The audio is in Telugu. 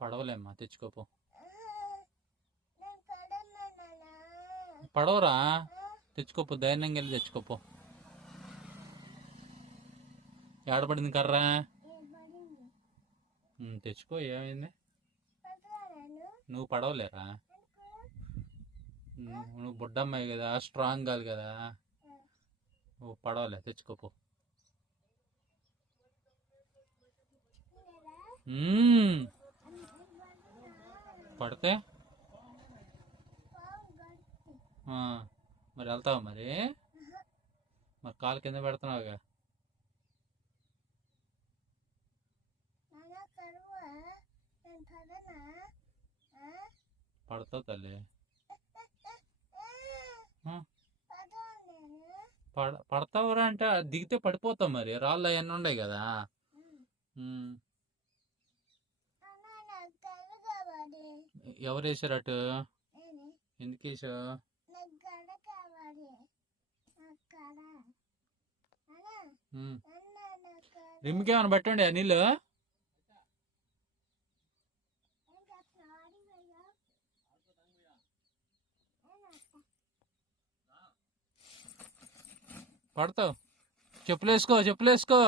పడవలేమ్మా, తెచ్చుకోపో. పడవరా, తెచ్చుకోపో, ధైర్యంగా వెళ్ళి తెచ్చుకోపో. ఏడబడింది కర్రా? తెచ్చుకో, ఏమైంది? నువ్వు పడవలేరా? నువ్వు బుడ్డమ్మాయి కదా, స్ట్రాంగ్ కాదు కదా. నువ్వు పడవలే, తెచ్చుకోపో. పడితే మరి వెళ్తావా? మరి కాలు కింద పెడుతున్నావుగా. పడతావు తల్లి. పడతావురా అంటే దిగితే పడిపోతావు. మరి రాళ్ళు అవన్నీ ఉన్నాయి కదా. ఎవరు వేసారు అటు? ఎందుకు వేసావు? రిమ్కి ఏమైనా పెట్టండి ఆ నీళ్ళు. పడతావు. చెప్పులేసుకో, చెప్పులేసుకో.